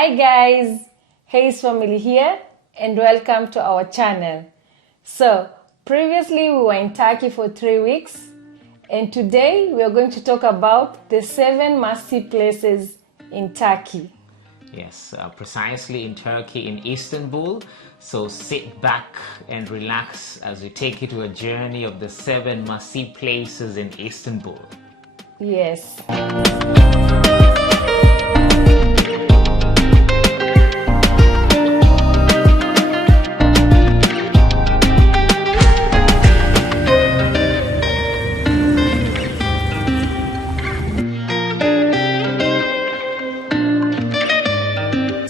Hi guys, Hayes family here and welcome to our channel. So, previously we were in Turkey for 3 weeks and today we are going to talk about the 7 must-see places in Turkey. Yes, precisely in Turkey, in Istanbul. So sit back and relax as we take you to a journey of the 7 must-see places in Istanbul. Yes.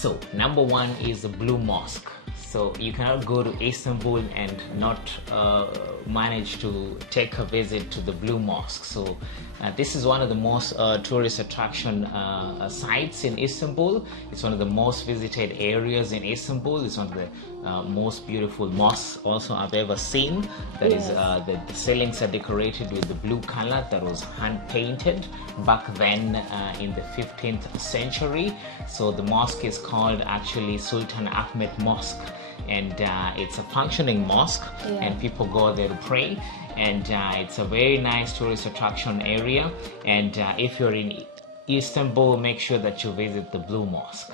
So number 1 is the Blue Mosque. So you cannot go to Istanbul and not manage to take a visit to the Blue Mosque. So this is one of the most tourist attraction sites in Istanbul. It's one of the most visited areas in Istanbul. It's one of the most beautiful mosques also I've ever seen. That is, the ceilings are decorated with the blue color that was hand painted back then in the 15th century. So the mosque is called actually Sultan Ahmet Mosque, and it's a functioning mosque, and people go there to pray, and it's a very nice tourist attraction area. And if you're in Istanbul, make sure that you visit the Blue Mosque.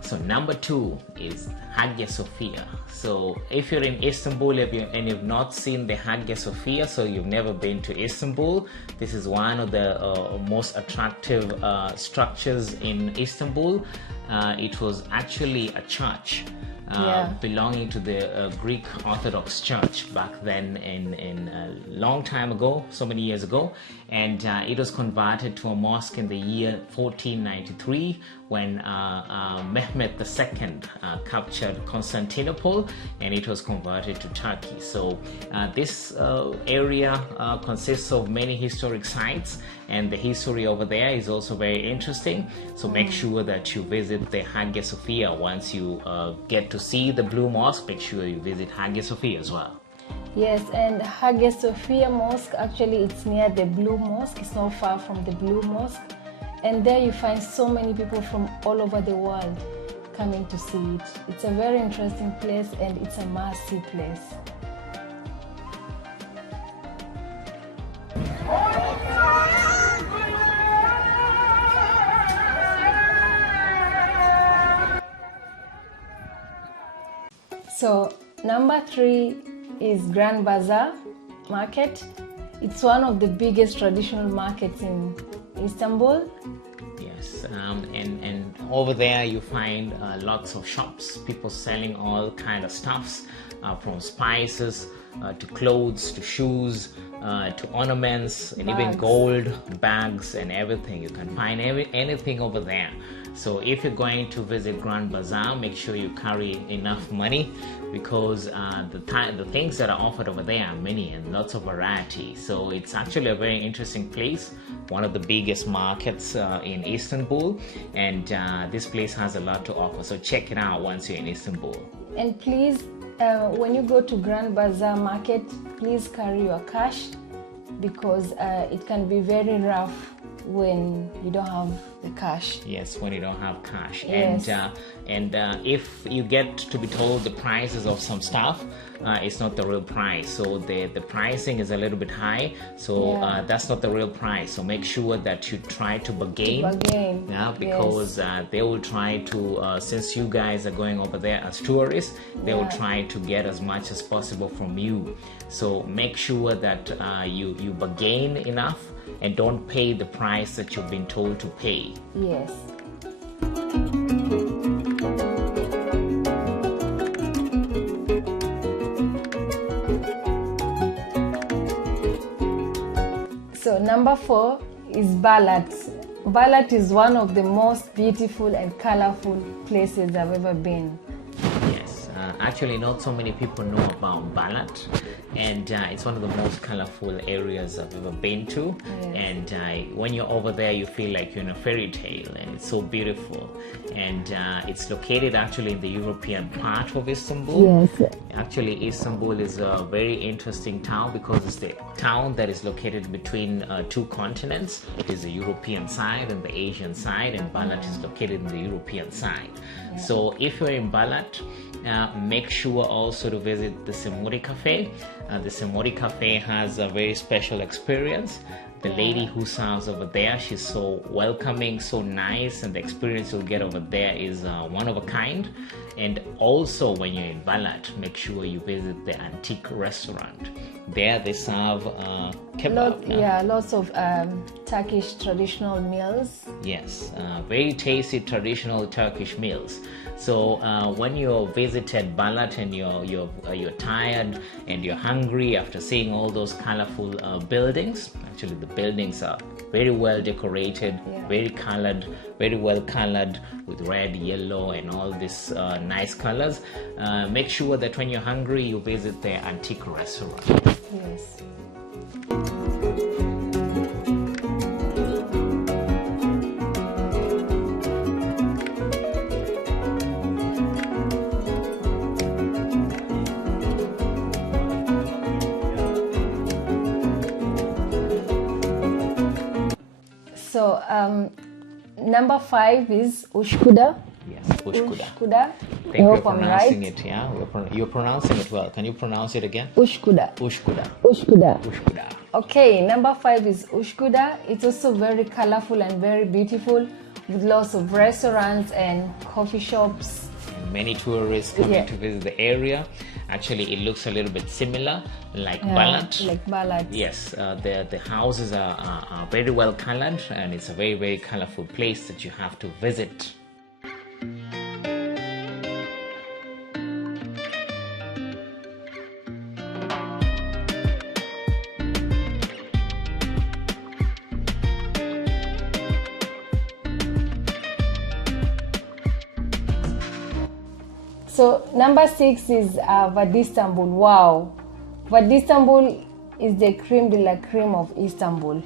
So number 2 is Hagia Sophia. So if you're in Istanbul and you've not seen the Hagia Sophia, so you've never been to Istanbul, this is one of the most attractive structures in Istanbul. It was actually a church belonging to the Greek Orthodox Church back then in a long time ago, so many years ago, and it was converted to a mosque in the year 1493 when Mehmet II captured Constantinople, and it was converted to Turkey. So this area consists of many historic sites, and the history over there is also very interesting. So make sure that you visit the Hagia Sophia. Once you get to see the Blue Mosque, make sure you visit Hagia Sophia as well. Yes, and Hagia Sophia Mosque, actually it's near the Blue Mosque. It's not far from the Blue Mosque. And there you find so many people from all over the world coming to see it. It's a very interesting place and it's a must-see place. So number 3 is Grand Bazaar Market. It's one of the biggest traditional markets in Istanbul. Yes, and over there you find lots of shops, people selling all kind of stuffs, from spices to clothes to shoes to ornaments and even gold, bags and everything. You can find anything over there. So if you're going to visit Grand Bazaar, make sure you carry enough money, because the things that are offered over there are many and lots of variety. So it's actually a very interesting place, one of the biggest markets in Istanbul, and this place has a lot to offer. So check it out once you're in Istanbul. And please, when you go to Grand Bazaar Market, please carry your cash, because it can be very rough when you don't have the cash. Yes, when you don't have cash. Yes. And if you get to be told the prices of some stuff, it's not the real price. So the pricing is a little bit high. So that's not the real price. So make sure that you try to bargain. Yeah, because they will try to, since you guys are going over there as tourists, they will try to get as much as possible from you. So make sure that you bargain enough and don't pay the price that you've been told to pay. Yes. So number 4 is Balat. Balat is one of the most beautiful and colorful places I've ever been. Yes, Actually, not so many people know about Balat, and it's one of the most colorful areas I've ever been to. Yes. And when you're over there, you feel like you're in a fairy tale, and it's so beautiful. And it's located actually in the European part of Istanbul. Yes. Actually, Istanbul is a very interesting town because it's the town that is located between two continents. It is the European side and the Asian side, and Balat is located in the European side. So if you're in Balat, make sure also to visit the Semuri Cafe. The Semuri Cafe has a very special experience. The lady who serves over there, she's so welcoming, so nice, and the experience you'll get over there is one of a kind. And also when you're in Balat, make sure you visit the antique restaurant. There they serve kebab. Lots of Turkish traditional meals. Yes, very tasty traditional Turkish meals. So when you visited Balat and you're tired and you're hungry after seeing all those colorful buildings, actually the buildings are very well decorated, very colored, very well colored with red, yellow, and all these nice colors. Make sure that when you're hungry, you visit the antique restaurant. Yes. So number 5 is Uskudar. Yes, Uskudar. Uskudar. Thank you for pronouncing it. Yeah, you're pronouncing it well. Can you pronounce it again? Uskudar. Uskudar. Uskudar. Uskudar. Okay, number 5 is Uskudar. It's also very colorful and very beautiful, with lots of restaurants and coffee shops. And many tourists coming to visit the area. Actually, it looks a little bit similar, like Balat. Like Balat. Yes, the houses are very well colored, and it's a very, very colorful place that you have to visit. So number 6 is Vadistanbul. Wow, Vadistanbul is the creme de la creme of Istanbul.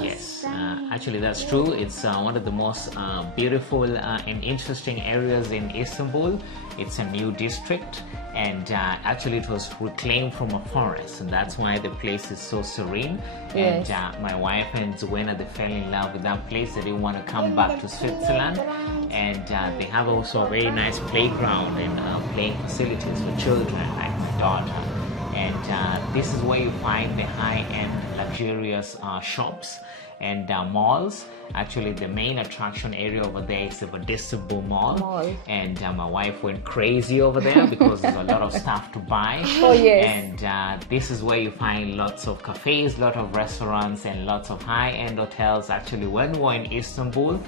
Yes, actually that's true. It's one of the most beautiful and interesting areas in Istanbul. It's a new district, and actually it was reclaimed from a forest, and that's why the place is so serene. Yes. And my wife and Zuena, they fell in love with that place. They didn't want to come back to Switzerland, and they have also a very nice playground and playing facilities for children, like my daughter. And this is where you find the high-end luxurious shops and malls. Actually, the main attraction area over there is the Vadistanbul Mall. And my wife went crazy over there because there's a lot of stuff to buy. Oh, yes. And this is where you find lots of cafes, lot of restaurants, and lots of high-end hotels. Actually, when we were in Istanbul,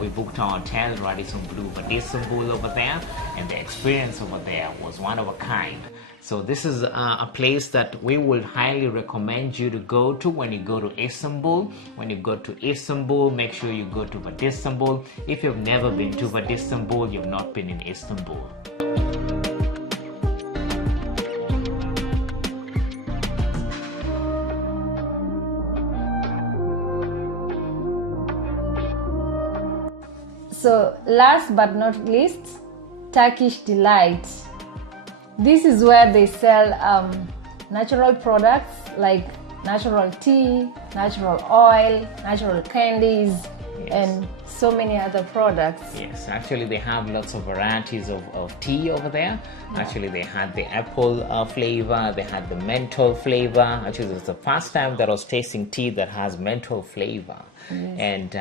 we booked our hotel, Radisson Blu Vadistanbul over there, and the experience over there was one of a kind. So this is a place that we would highly recommend you to go to when you go to Istanbul. When you go to Istanbul, make sure you go to Vadistanbul. If you've never been to Vadistanbul, you've not been in Istanbul. So last but not least, Turkish Delight. This is where they sell natural products like natural tea, natural oil, natural candies, and so many other products. Yes, actually they have lots of varieties of tea over there. Actually they had the apple flavor, they had the menthol flavor. Actually it's the first time that I was tasting tea that has menthol flavor. And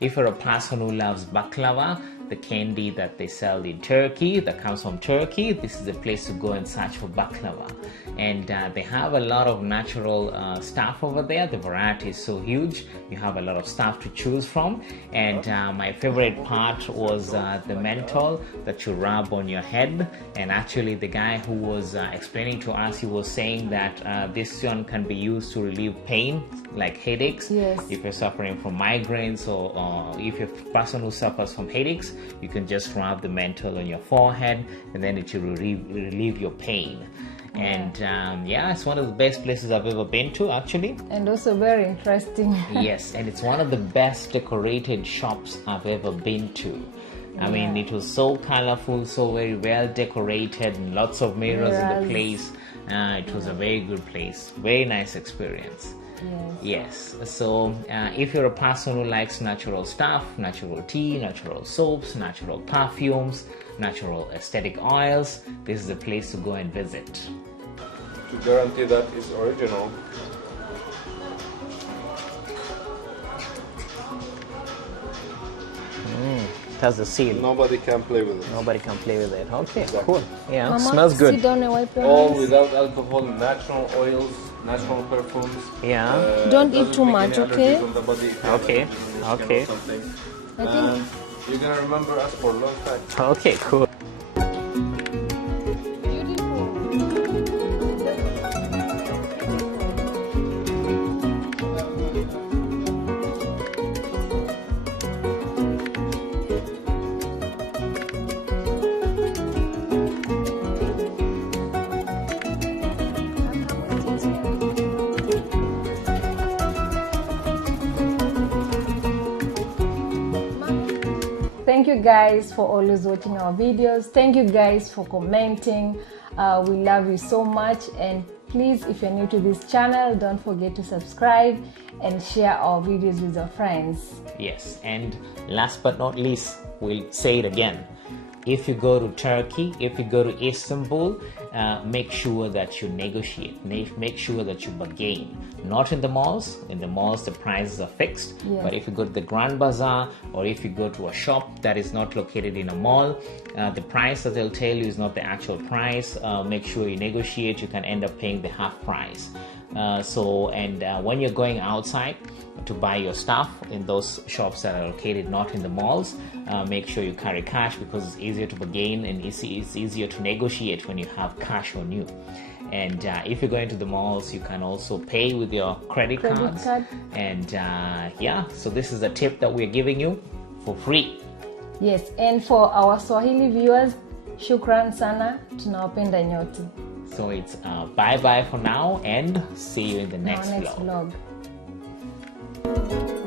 if you're a person who loves baklava, the candy that they sell in Turkey, that comes from Turkey, this is the place to go and search for baklava. And they have a lot of natural stuff over there. The variety is so huge. You have a lot of stuff to choose from. And my favorite part was the menthol that you rub on your head. And actually the guy who was explaining to us, he was saying that this one can be used to relieve pain, like headaches. Yes. If you're suffering from migraines or if you're a person who suffers from headaches, You can just rub the menthol on your forehead, and then it will relieve your pain. And yeah, it's one of the best places I've ever been to, actually. And also very interesting. Yes, and it's one of the best decorated shops I've ever been to. I mean, it was so colorful, so very well decorated, and lots of mirrors in the place. It was a very good place, very nice experience. Yes. So if you're a person who likes natural stuff, natural tea, natural soaps, natural perfumes, natural aesthetic oils, this is a place to go and visit. To guarantee that it's original, It has a seal. nobody can play with it. Nobody can play with it. Okay, Exactly. cool. Yeah, Mama, smells good. sit down and wipe your All hands. without alcohol, natural oils, natural perfumes. Yeah. Don't eat Doesn't too make much, any okay? allergies on the body. Okay, okay. I think You're gonna remember us for a long time. Okay, cool. Thank you guys for always watching our videos. Thank you guys for commenting. We love you so much, and please, if you're new to this channel, don't forget to subscribe and share our videos with your friends. Yes, and last but not least, we'll say it again. If you go to Turkey, if you go to Istanbul, make sure that you negotiate, make sure that you bargain. Not in the malls. In the malls, the prices are fixed. Yes. But if you go to the Grand Bazaar, or if you go to a shop that is not located in a mall, the price that they'll tell you is not the actual price. Make sure you negotiate. You can end up paying the half price. When you're going outside to buy your stuff in those shops that are located not in the malls, make sure you carry cash, because it's easier to bargain and it's easier to negotiate when you have cash on you. And if you're going to the malls, you can also pay with your credit cards. And yeah, so this is a tip that we're giving you for free. Yes, and for our Swahili viewers, shukran sana, tunawapenda nyote. So it's bye bye for now, and see you in the next Our next vlog. vlog.